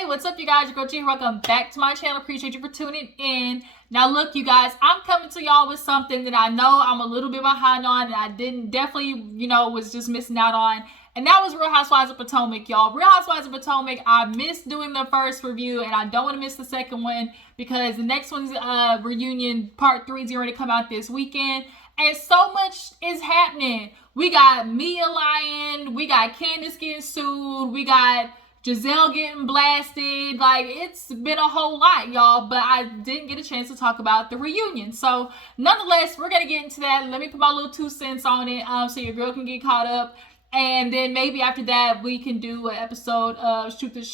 Hey, what's up, you guys? Your girl G. Welcome back to my channel. Appreciate you for tuning in. Now, look, you guys, I'm coming to y'all with something that I know I'm a little bit behind on, and I was just missing out on. And that was Real Housewives of Potomac, y'all. Real Housewives of Potomac, I missed doing the first review, and I don't want to miss the second one because the next one's reunion part 3 is going to come out this weekend. And so much is happening. We got Mia lying. We got Candiace getting sued. We got Gizelle getting blasted. Like, it's been a whole lot, y'all, but I didn't get a chance to talk about the reunion. So nonetheless, we're gonna get into that. Let me put my little 2 cents on it so your girl can get caught up, and then maybe after that we can do an episode of Shoot the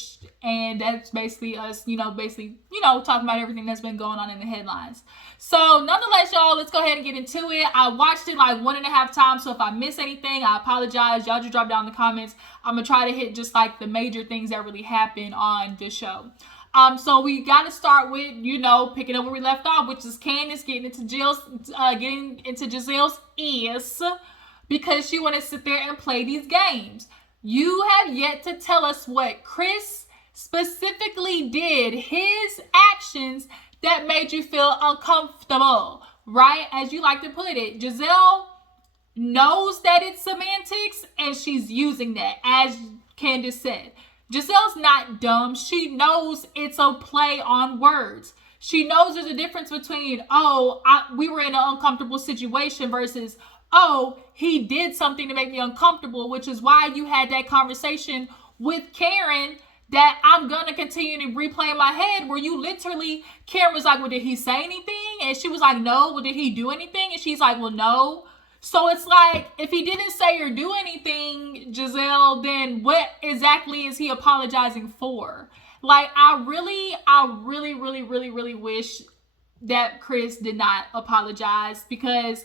and that's basically us, talking about everything that's been going on in the headlines. So nonetheless, y'all, let's go ahead and get into it. I watched it like 1.5 times, so if I miss anything, I apologize. Y'all just drop down in the comments. I'm gonna try to hit just like the major things that really happened on the show. So we got to start with, picking up where we left off, which is Candiace getting into Gizelle's ears because she wanted to sit there and play these games. You have yet to tell us what Chris specifically did, his actions that made you feel uncomfortable, right? As you like to put it, Gizelle knows that it's semantics and she's using that, as Candiace said. Gizelle's not dumb. She knows it's a play on words. She knows there's a difference between, we were in an uncomfortable situation versus, he did something to make me uncomfortable, which is why you had that conversation with Karen that I'm going to continue to replay in my head, where you literally, Karen was like, well, did he say anything? And she was like, no. Well, did he do anything? And she's like, well, no. So it's like, if he didn't say or do anything, Gizelle, then what exactly is he apologizing for? Like, I really wish that Chris did not apologize, because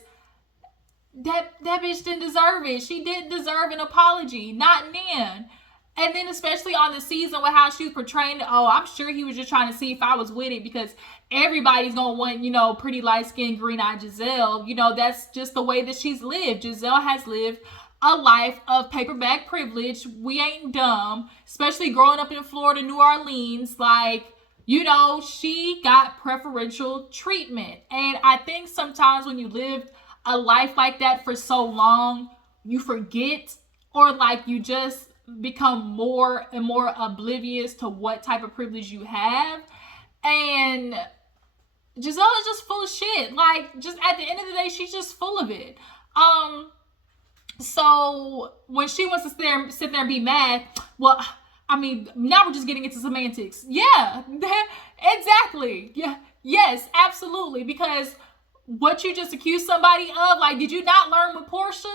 that bitch didn't deserve it. She didn't deserve an apology, not then. And then especially on the season with how she was portraying, I'm sure he was just trying to see if I was with it, because everybody's going to want, pretty light-skinned, green-eyed Gizelle. That's just the way that she's lived. Gizelle has lived a life of paperback privilege. We ain't dumb, especially growing up in Florida, New Orleans. Like, she got preferential treatment. And I think sometimes when you lived a life like that for so long, you forget, or like you just become more and more oblivious to what type of privilege you have. And Gizelle is just full of shit. Like, just at the end of the day, she's just full of it. So when she wants to sit there and be mad, well, I mean, now we're just getting into semantics. Yeah, exactly. Yeah, yes, absolutely. Because what you just accused somebody of, like, did you not learn with Portia?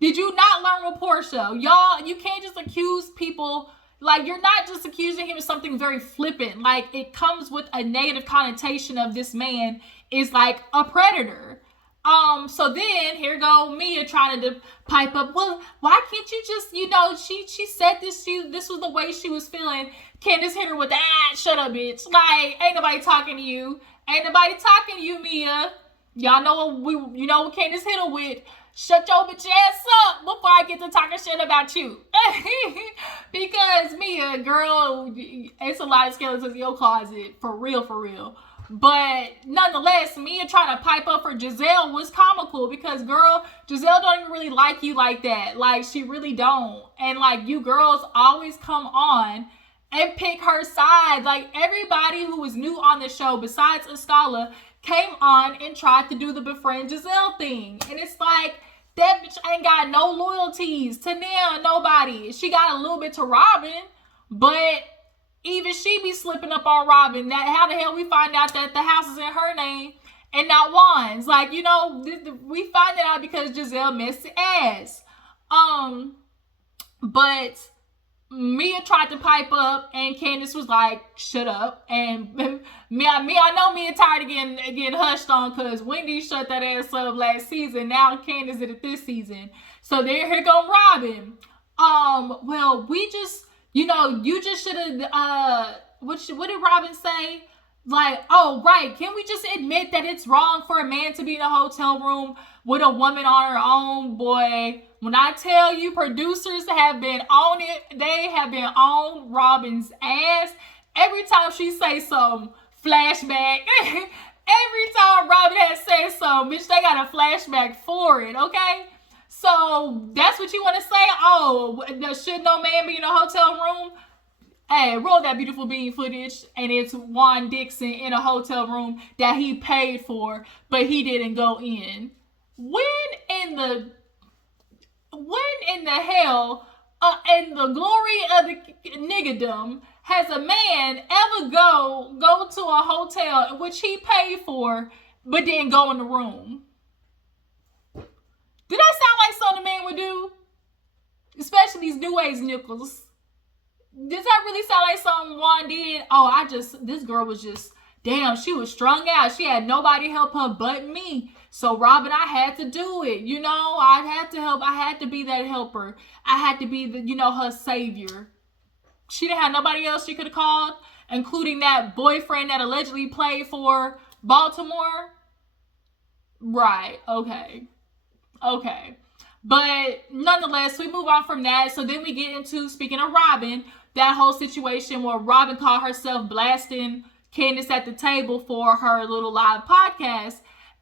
Did you not learn with Portia? Y'all, you can't just accuse people. Like, you're not just accusing him of something very flippant. Like, it comes with a negative connotation of this man is like a predator. So then here go Mia trying to pipe up. Well, why can't you just, she said this was the way she was feeling. Candiace hit her with shut up, bitch. Like, ain't nobody talking to you. Ain't nobody talking to you, Mia. Y'all know what Candiace hit her with. Shut your bitch ass up before I get to talking shit about you. Because Mia, girl, it's a lot of skeletons in your closet. For real. But nonetheless, Mia trying to pipe up for Gizelle was comical, because, girl, Gizelle don't even really like you like that. Like, she really don't. And, like, you girls always come on and pick her side. Like, everybody who was new on the show, besides Escala, came on and tried to do the befriend Gizelle thing. And it's like, that bitch ain't got no loyalties to nobody. She got a little bit to Robyn, but even she be slipping up on Robyn. That how the hell we find out that the house is in her name and not Juan's? Like, we find that out because Gizelle messed the ass. But Mia tried to pipe up, and Candiace was like, shut up. And I know Mia tired of getting hushed on, because Wendy shut that ass up last season. Now Candiace did it this season. So here go Robyn. Well, we just, you just should have, what did Robyn say? Like, oh, right, can we just admit that it's wrong for a man to be in a hotel room with a woman on her own? Boy, when I tell you, producers have been on it, they have been on Robyn's ass. Every time she say something, flashback. Every time Robyn has said something, bitch, they got a flashback for it, okay? So that's what you want to say? Oh, should no man be in a hotel room? Hey, roll that beautiful bean footage, and it's Juan Dixon in a hotel room that he paid for, but he didn't go in. When in the hell, in the glory of the niggerdom, has a man ever go to a hotel which he paid for, but didn't go in the room? Did that sound like something a man would do? Especially these new age nickels. Does that really sound like something Juan did? Oh, this girl was just, damn, she was strung out. She had nobody help her but me. So, Robyn, I had to do it. You know, I had to help. I had to be that helper. I had to be her savior. She didn't have nobody else she could have called, including that boyfriend that allegedly played for Baltimore. Right. Okay. But nonetheless, we move on from that. So then we get into, speaking of Robyn, that whole situation where Robyn caught herself blasting Candiace at the table for her little live podcast.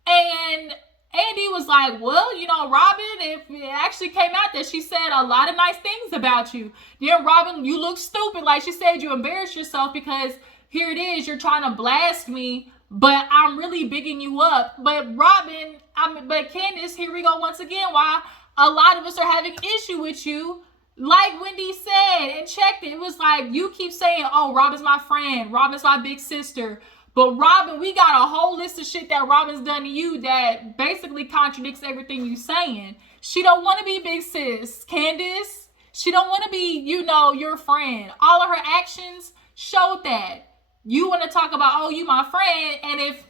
And Andy was like, well, Robyn, if it actually came out that she said a lot of nice things about you, then Robyn, you look stupid. Like she said, you embarrassed yourself because here it is, you're trying to blast me, but I'm really bigging you up. But but Candiace, here we go once again, why a lot of us are having issue with you. Like Wendy said and checked it. It was like, you keep saying, oh, Robyn's my friend. Robyn's my big sister. But Robyn, we got a whole list of shit that Robyn's done to you that basically contradicts everything you saying. She don't want to be big sis, Candiace. She don't want to be, your friend. All of her actions showed that. You want to talk about, oh, you my friend. And if,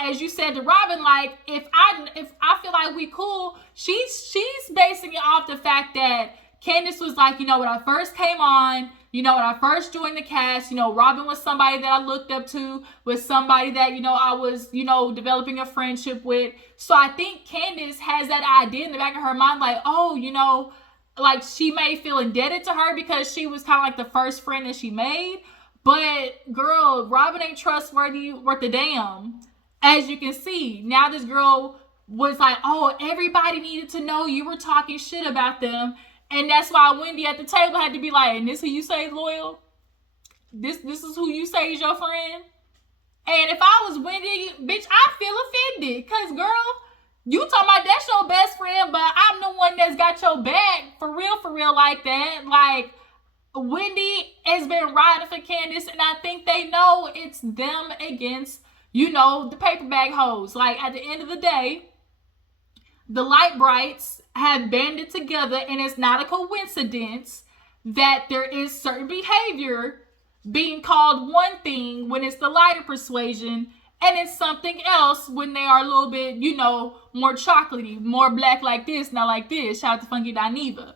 as you said to Robyn, like, if I feel like we cool, she's basing it off the fact that Candiace was like, when I first came on, when I first joined the cast, Robyn was somebody that I looked up to, was somebody that, I was, developing a friendship with. So I think Candiace has that idea in the back of her mind, like, oh, like she may feel indebted to her because she was kind of like the first friend that she made. But girl, Robyn ain't trustworthy worth a damn. As you can see, now this girl was like, oh, everybody needed to know you were talking shit about them. And that's why Wendy at the table had to be like, and this who you say is loyal? This is who you say is your friend? And if I was Wendy, bitch, I feel offended. Because, girl, you talking about that's your best friend, but I'm the one that's got your back for real like that. Like, Wendy has been riding for Candiace, and I think they know it's them against, the paper bag hoes. Like, at the end of the day, the light brights have banded together, and it's not a coincidence that there is certain behavior being called one thing when it's the lighter persuasion, and it's something else when they are a little bit, more chocolatey, more black like this, not like this. Shout out to Funky Dineva.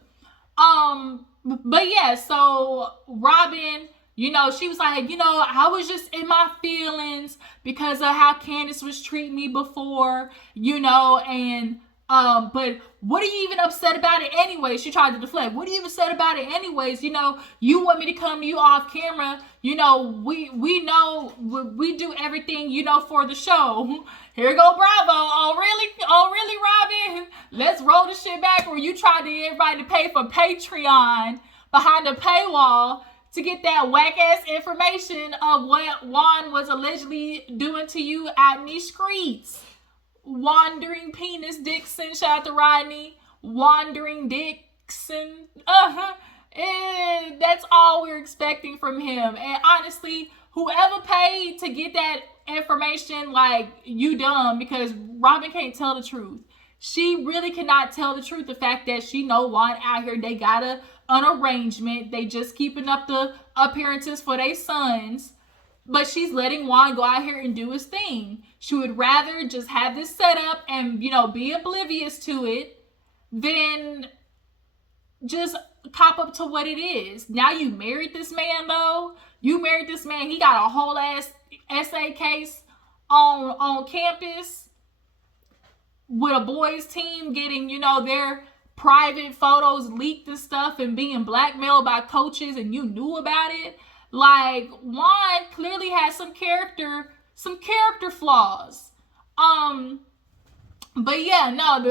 But yeah, so Robyn, she was like, I was just in my feelings because of how Candiace was treating me before, and but what are you even upset about it anyways? She tried to deflect. What are you upset about it anyways? You want me to come to you off camera. We know we do everything, for the show. Here go Bravo. Oh, really, Robyn? Let's roll the shit back where you tried to get everybody to pay for Patreon behind the paywall to get that whack-ass information of what Juan was allegedly doing to you out in these streets. Wandering Penis Dixon, shout out to Rodney. Wandering Dixon. And that's all we're expecting from him. And honestly, whoever paid to get that information, like, you dumb, because Robyn can't tell the truth. She really cannot tell the truth. The fact that she know Juan out here, they got an arrangement. They just keeping up the appearances for their sons. But she's letting Juan go out here and do his thing. She would rather just have this set up and, be oblivious to it than just cop up to what it is. Now you married this man, though. You married this man. He got a whole ass essay case on campus with a boys team getting, their private photos leaked and stuff and being blackmailed by coaches, and you knew about it. Like, Juan clearly has some character flaws. But yeah, no,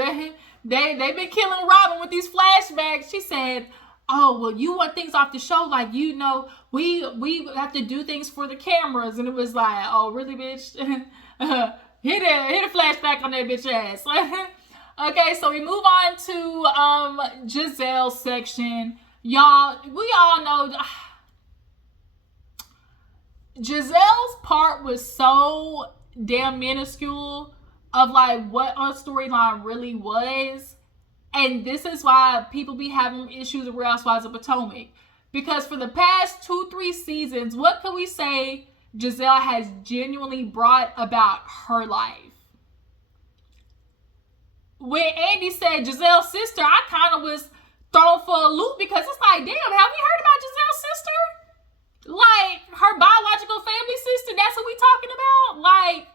they've been killing Robyn with these flashbacks. She said, "Oh, well, you want things off the show, like, you know, we have to do things for the cameras." And it was like, "Oh, really, bitch? hit a flashback on that bitch ass." Okay, so we move on to Gizelle's section. Y'all, we all know Gizelle's part was so damn minuscule of like what our storyline really was. And this is why people be having issues with Real Housewives of Potomac. Because for the past 2-3 seasons, what can we say Gizelle has genuinely brought about her life? When Andy said Gizelle's sister, I kind of was thrown for a loop because it's like, damn, have we heard about Gizelle's sister? Like, her biological family sister, that's what we talking about? Like,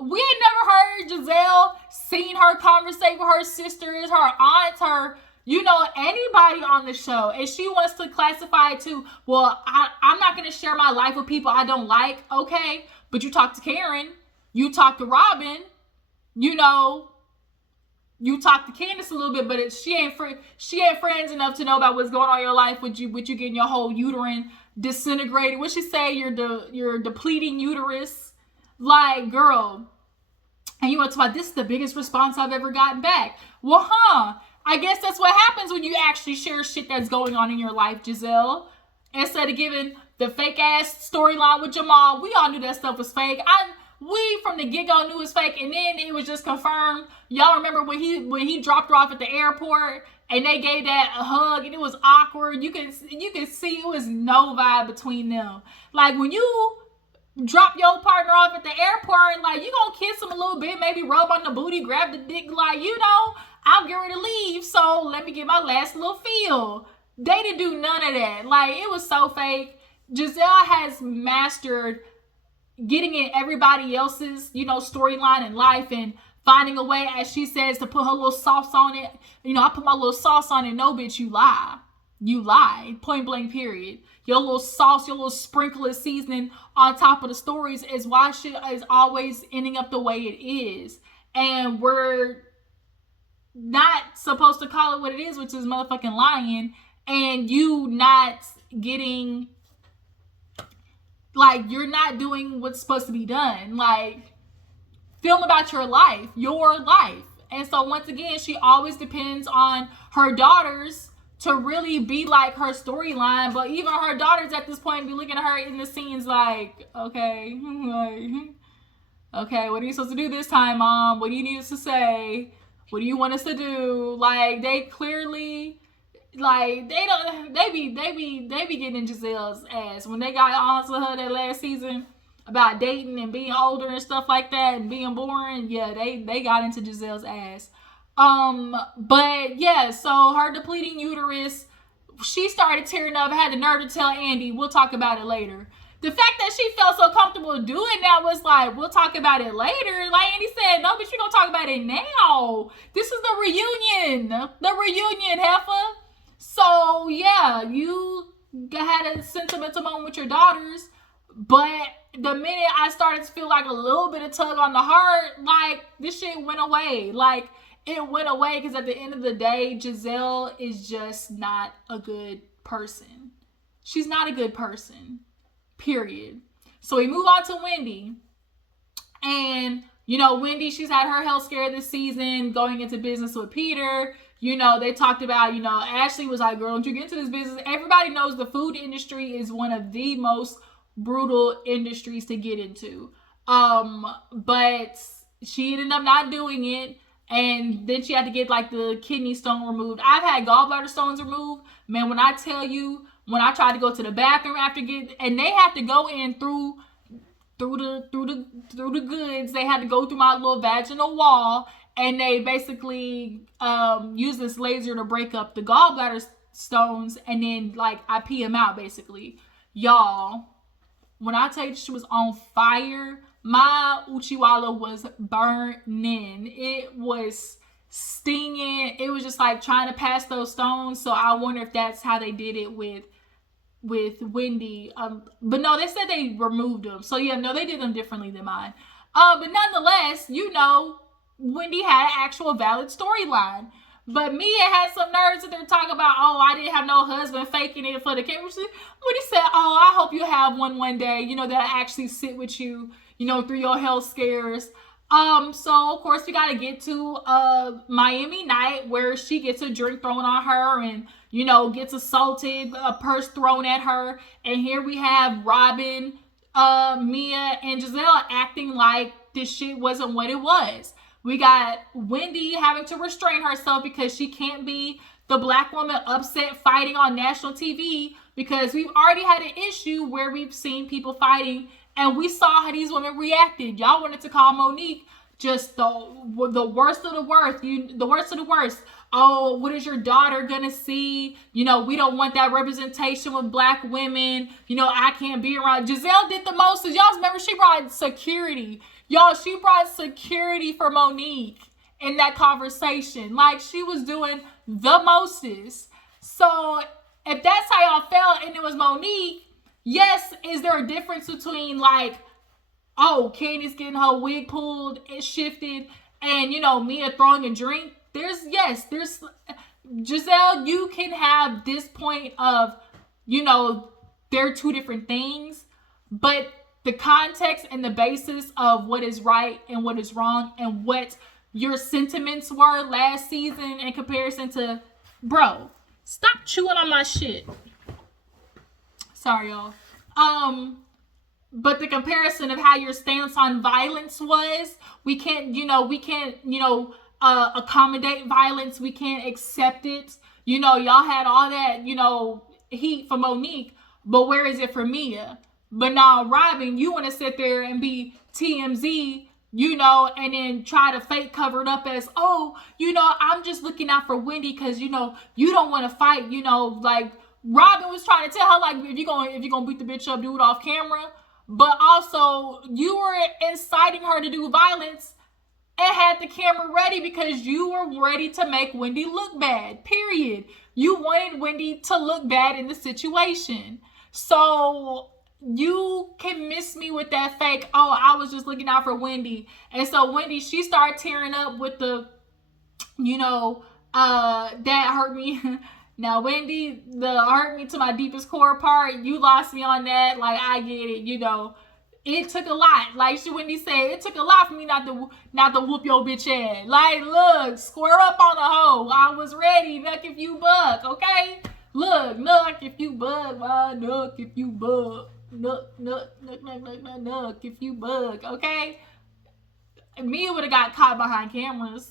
we had never heard Gizelle, seen her conversate with her sisters, her aunts, her, you know, anybody on the show. And she wants to classify it to, well, I'm not going to share my life with people I don't like. Okay, but you talk to Karen, you talk to Robyn, you know, you talk to Candiace a little bit, but she ain't friends enough to know about what's going on in your life with you getting your whole uterine disintegrated. What she say? You're depleting uterus. Like, girl. And you want to talk about, this is the biggest response I've ever gotten back. Well, I guess that's what happens when you actually share shit that's going on in your life, Gizelle. Instead of giving the fake ass storyline with Jamal, we all knew that stuff was fake. We from the get-go knew it was fake, and then it was just confirmed. Y'all remember when he dropped her off at the airport and they gave that a hug and it was awkward. You can see it was no vibe between them. Like, when you drop your partner off at the airport and like, you gonna kiss him a little bit, maybe rub on the booty, grab the dick, like, you know, I'm getting ready to leave, so let me get my last little feel. They didn't do none of that. Like, it was so fake. Gizelle has mastered getting in everybody else's, you know, storyline in life and finding a way, as she says, to put her little sauce on it. You know, I put my little sauce on it. No, bitch, you lie. You lie. Point blank, period. Your little sauce, your little sprinkle of seasoning on top of the stories is why shit is always ending up the way it is. And we're not supposed to call it what it is, which is motherfucking lying. And you not getting, like, you're not doing what's supposed to be done. Like, film about your life. And so once again, she always depends on her daughters to really be like her storyline. But even her daughters at this point be looking at her in the scenes like, okay, okay, what are you supposed to do this time, Mom? What do you need us to say? What do you want us to do? Like, they clearly, like, they be getting in Gizelle's ass. When they got on to her that last season about dating and being older and stuff like that and being boring, yeah, they got into Gizelle's ass. But yeah, so her depleting uterus, she started tearing up, had the nerve to tell Andy, we'll talk about it later. The fact that she felt so comfortable doing that was like, we'll talk about it later. Like Andy said, no, but you're gonna talk about it now. This is the reunion. Heifer. So yeah, you had a sentimental moment with your daughters, but the minute I started to feel like a little bit of tug on the heart, like, this shit went away. Like, it went away because at the end of the day, Gizelle is just not a good person. She's not a good person. Period. So we move on to Wendy. And, you know, Wendy, she's had her health scare this season, going into business with Peter. You know, they talked about, you know, Ashley was like, girl, don't you get into this business. Everybody knows the food industry is one of the most brutal industries to get into. But she ended up not doing it. And then she had to get like the kidney stone removed. I've had gallbladder stones removed. Man, when I tell you, when I tried to go to the bathroom after and they had to go in through the goods. They had to go through my little vaginal wall, and they basically use this laser to break up the gallbladder stones, and then like I pee them out basically. Y'all, when I tell you she was on fire, my Uchiwala was burning. It was stinging. It was just like trying to pass those stones. So I wonder if that's how they did it with Wendy. But no, they said they removed them. So yeah, no, they did them differently than mine. But nonetheless, Wendy had an actual valid storyline. But Mia had some nerves that they're talking about, oh, I didn't have no husband faking it for the camera. Wendy said, oh, I hope you have one day, that'll actually sit with you, through your health scares. So of course we gotta get to Miami night where she gets a drink thrown on her and gets assaulted, a purse thrown at her, and here we have Robyn, Mia, and Gizelle acting like this shit wasn't what it was. We got Wendy having to restrain herself because she can't be the black woman upset fighting on national TV, because we've already had an issue where we've seen people fighting and we saw how these women reacted. Y'all wanted to call Monique just the worst of the worst. The worst of the worst. Oh, what is your daughter gonna see? We don't want that representation with black women. I can't be around. Gizelle did the most. Y'all remember she brought security. Y'all, she brought security for Monique in that conversation. Like, she was doing the mostest. So if that's how y'all felt and it was Monique, yes, is there a difference between like, oh, Candiace getting her wig pulled and shifted and, Mia throwing a drink? There's Gizelle, you can have this point of, they're two different things, but the context and the basis of what is right and what is wrong and what your sentiments were last season in comparison to, bro, stop chewing on my shit. Sorry, y'all. But the comparison of how your stance on violence was, we can't accommodate violence. We can't accept it. Y'all had all that, heat for Monique, but where is it for Mia? But now, Robyn, you want to sit there and be TMZ, and then try to fake cover it up as, oh, I'm just looking out for Wendy because, you don't want to fight, like Robyn was trying to tell her, like, if you're gonna beat the bitch up, do it off camera. But also, you were inciting her to do violence and had the camera ready because you were ready to make Wendy look bad, period. You wanted Wendy to look bad in the situation. So you can miss me with that fake, oh, I was just looking out for Wendy. And so Wendy, she started tearing up with the, that hurt me. Now, Wendy, the hurt me to my deepest core part, you lost me on that. Like, I get it, it took a lot. Like Wendy said, it took a lot for me not to whoop your bitch ass. Like, look, square up on the hoe. I was ready. Nuck if you buck, okay? Look, nuck if you bug, nuck if you bug. Nuck if you bug, okay? Mia would have got caught behind cameras.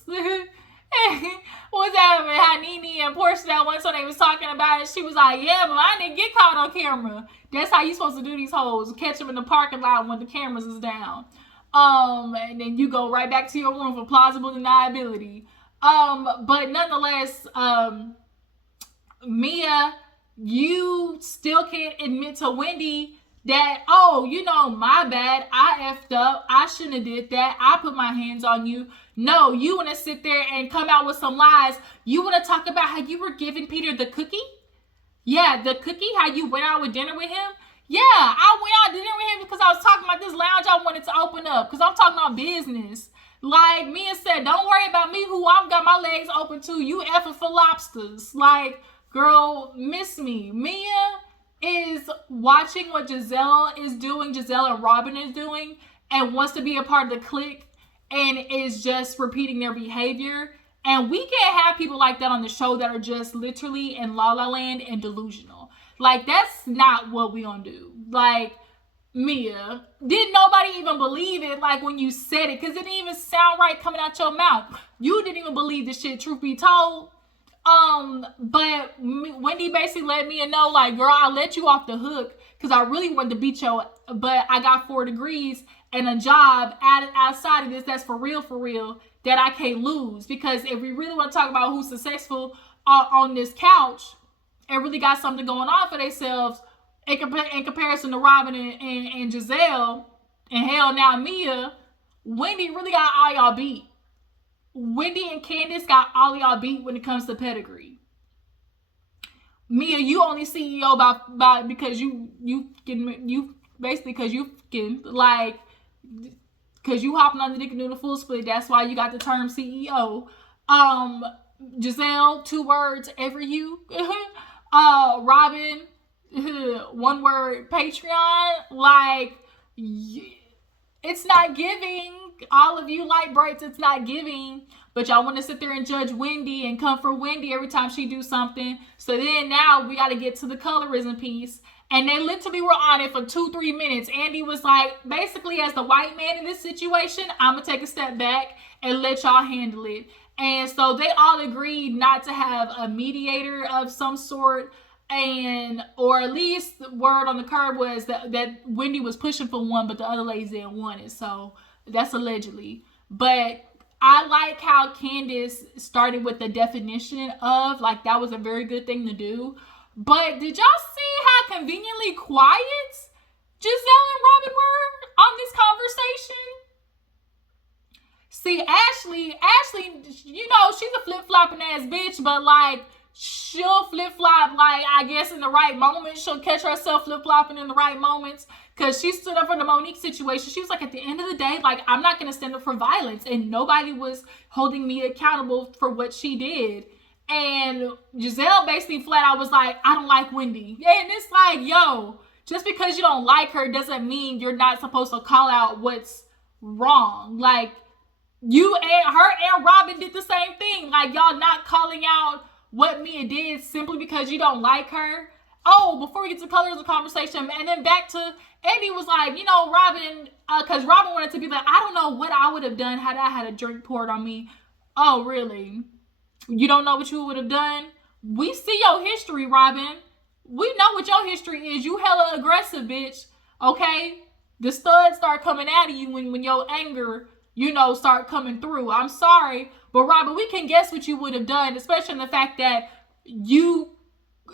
What's happening? How Nene and Portia that one, so they was talking about it. She was like, yeah, but I didn't get caught on camera. That's how you supposed to do these hoes. Catch them in the parking lot when the cameras is down. And then you go right back to your room for plausible deniability. But nonetheless, Mia, you still can't admit to Wendy that, oh, my bad, I effed up, I shouldn't have did that, I put my hands on you. No, you want to sit there and come out with some lies. You want to talk about how you were giving Peter the cookie? Yeah, the cookie, how you went out with dinner with him? Yeah, I went out to dinner with him because I was talking about this lounge I wanted to open up, because I'm talking about business. Like Mia said, don't worry about me, who I've got my legs open to. You effing for lobsters. Like, girl, miss me. Mia is watching what Gizelle is doing, Gizelle and Robyn is doing, and wants to be a part of the clique and is just repeating their behavior. And we can't have people like that on the show that are just literally in La La Land and delusional. Like, that's not what we gonna do. Like, Mia, did nobody even believe it, like, when you said it? Because it didn't even sound right coming out your mouth. You didn't even believe this shit, truth be told. But Wendy basically let Mia know, like, girl, I let you off the hook because I really wanted to beat your, but I got 4 degrees and a job outside of this that's for real, that I can't lose. Because if we really want to talk about who's successful on this couch and really got something going on for themselves in comparison to Robyn and Gizelle, and hell now Mia, Wendy really got all y'all beat. Wendy and Candiace got all y'all beat when it comes to pedigree. Mia, you only CEO by because you basically because you can like because you hopping on the dick and doing the full split. That's why you got the term CEO. Gizelle, 2 words, ever you. Robyn, 1 word, Patreon. Like, it's not giving. All of you light brights, it's not giving. But y'all want to sit there and judge Wendy and come for Wendy every time she do something. So then now we got to get to the colorism piece. And they literally were on it for 2-3 minutes. Andy was like, basically, as the white man in this situation, I'm going to take a step back and let y'all handle it. And so they all agreed not to have a mediator of some sort. And, or at least the word on the curb was that Wendy was pushing for one, but the other ladies didn't want it. So that's allegedly. But I like how Candiace started with the definition of, like, that was a very good thing to do. But did y'all see how conveniently quiet Gizelle and Robyn were on this conversation? See, Ashley, you know, she's a flip-flopping ass bitch, but like, she'll flip-flop, like, I guess in the right moment. She'll catch herself flip-flopping in the right moments. Because she stood up for the Monique situation. She was like, at the end of the day, like, I'm not going to stand up for violence. And nobody was holding me accountable for what she did. And Gizelle basically flat out was like, I don't like Wendy. And it's like, yo, just because you don't like her doesn't mean you're not supposed to call out what's wrong. Like, you and her and Robyn did the same thing. Like, y'all not calling out what Mia did simply because you don't like her. Oh, before we get to colors of conversation, and then back to Andy was like, you know, Robyn, because Robyn wanted to be like, I don't know what I would have done had I had a drink poured on me. Oh, really? You don't know what you would have done? We see your history, Robyn. We know what your history is. You hella aggressive, bitch. Okay? The studs start coming out of you when your anger, you know, start coming through. I'm sorry, but Robyn, we can guess what you would have done, especially in the fact that you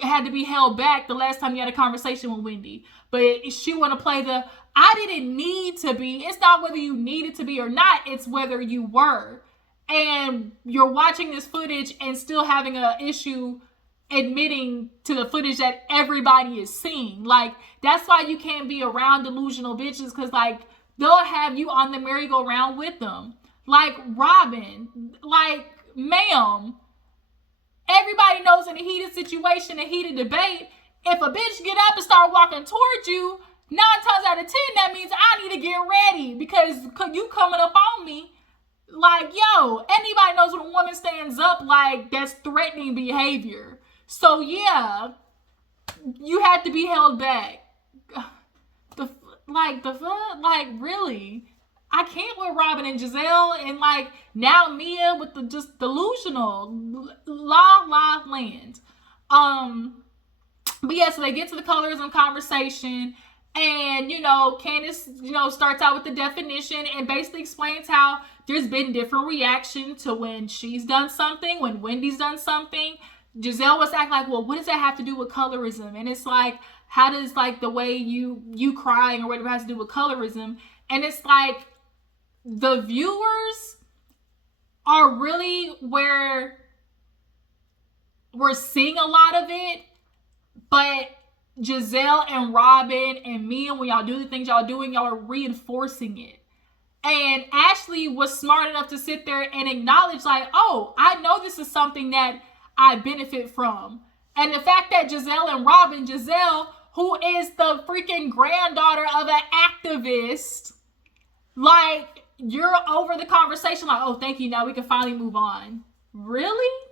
had to be held back the last time you had a conversation with Wendy. But she want to play the, I didn't need to be. It's not whether you needed to be or not. It's whether you were. And you're watching this footage and still having an issue admitting to the footage that everybody is seeing. Like, that's why you can't be around delusional bitches, because, like, they'll have you on the merry-go-round with them. Like, Robyn, like, ma'am, everybody knows in a heated situation, a heated debate, if a bitch get up and start walking towards you, 9 times out of 10, that means I need to get ready because you coming up on me. Like, yo, anybody knows when a woman stands up, like, that's threatening behavior. So, yeah, you had to be held back. Like, really? I can't with Robyn and Gizelle, and, like, now Mia with the just delusional la land. But yeah, so they get to the colorism conversation, and, you know, Candiace, you know, starts out with the definition and basically explains how there's been different reaction to when she's done something, when Wendy's done something. Gizelle was acting like, well, what does that have to do with colorism? And it's like, how does, like, the way you crying or whatever has to do with colorism? And it's like, the viewers are really where we're seeing a lot of it, but Gizelle and Robyn and Mia, when y'all do the things y'all doing, y'all are reinforcing it. And Ashley was smart enough to sit there and acknowledge, like, oh, I know this is something that I benefit from. And the fact that Gizelle and Robyn, Gizelle, who is the freaking granddaughter of an activist, like, you're over the conversation, like, oh, thank you, now we can finally move on. Really?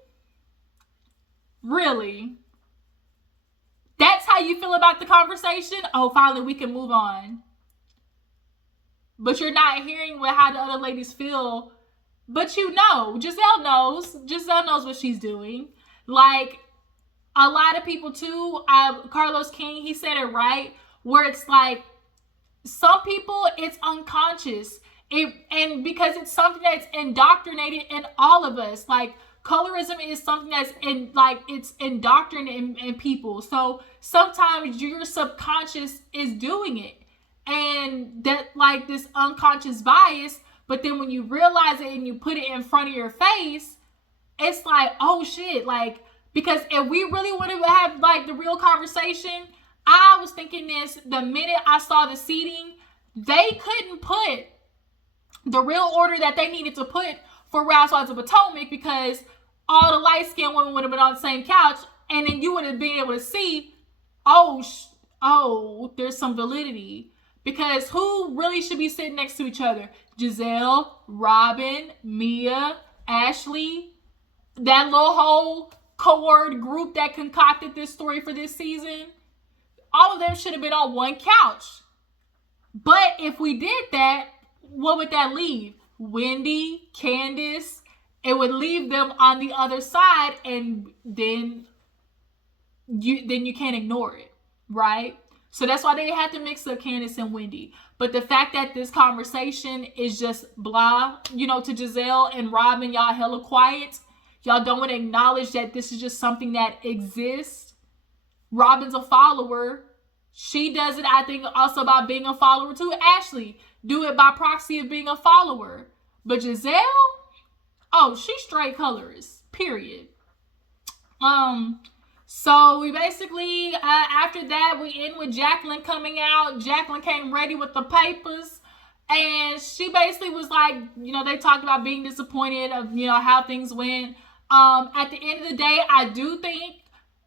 Really? That's how you feel about the conversation? Oh, finally we can move on. But you're not hearing how the other ladies feel. But you know, Gizelle knows. Gizelle knows what she's doing. Like, a lot of people too, Carlos King, he said it right, where it's like, some people, it's unconscious. And because it's something that's indoctrinated in all of us. Like, colorism is something that's it's indoctrinated in people. So sometimes your subconscious is doing it. And that, like, this unconscious bias, but then when you realize it and you put it in front of your face, it's like, oh shit, like, Because if we really want to have like the real conversation, I was thinking this the minute I saw the seating, they couldn't put the real order that they needed to put for Housewives of Potomac, because all the light-skinned women would have been on the same couch, and then you would have been able to see, there's some validity. Because who really should be sitting next to each other? Gizelle, Robyn, Mia, Ashley, that little whole cohort group that concocted this story for this season. All of them should have been on one couch. But if we did that, what would that leave? Wendy, Candiace. It would leave them on the other side, and then you can't ignore it, right? So that's why they had to mix up Candiace and Wendy. But the fact that this conversation is just blah, to Gizelle and Robyn, y'all hella quiet. Y'all don't want to acknowledge that this is just something that exists. Robyn's a follower. She does it, I think, also by being a follower too. Ashley do it by proxy of being a follower. But Gizelle, she's straight colors, period. So we basically, after that, we end with Jacqueline coming out. Jacqueline came ready with the papers. And she basically was like, they talked about being disappointed of, how things went. At the end of the day, I do think,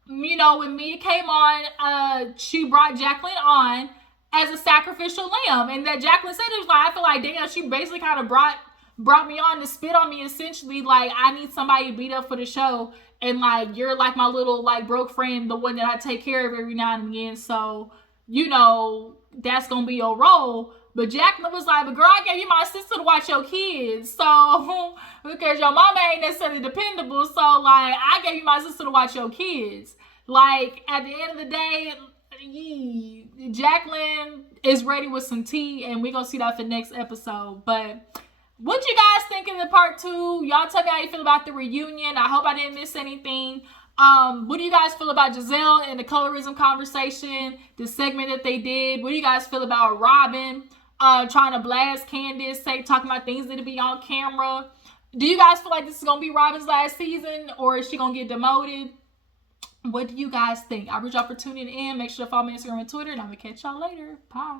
when Mia came on, she brought Jacqueline on as a sacrificial lamb. And that Jacqueline said, it was like, I feel like, damn, she basically kind of brought me on to spit on me, essentially. Like, I need somebody to beat up for the show. And, like, you're, like, my little, like, broke friend, the one that I take care of every now and again. So, that's going to be your role. But Jacqueline was like, but girl, I gave you my sister to watch your kids. So, because your mama ain't necessarily dependable. So, like, I gave you my sister to watch your kids. Like, at the end of the day, Jacqueline is ready with some tea. And we're going to see that for next episode. But what you guys think of the part 2? Y'all tell me how you feel about the reunion. I hope I didn't miss anything. What do you guys feel about Gizelle and the colorism conversation, the segment that they did? What do you guys feel about Robyn trying to blast Candiace, talking about things that'll be on camera? Do you guys feel like this is going to be Robyn's last season, or is she going to get demoted? What do you guys think? I appreciate y'all for tuning in. Make sure to follow me on Instagram and Twitter, and I'm going to catch y'all later. Bye.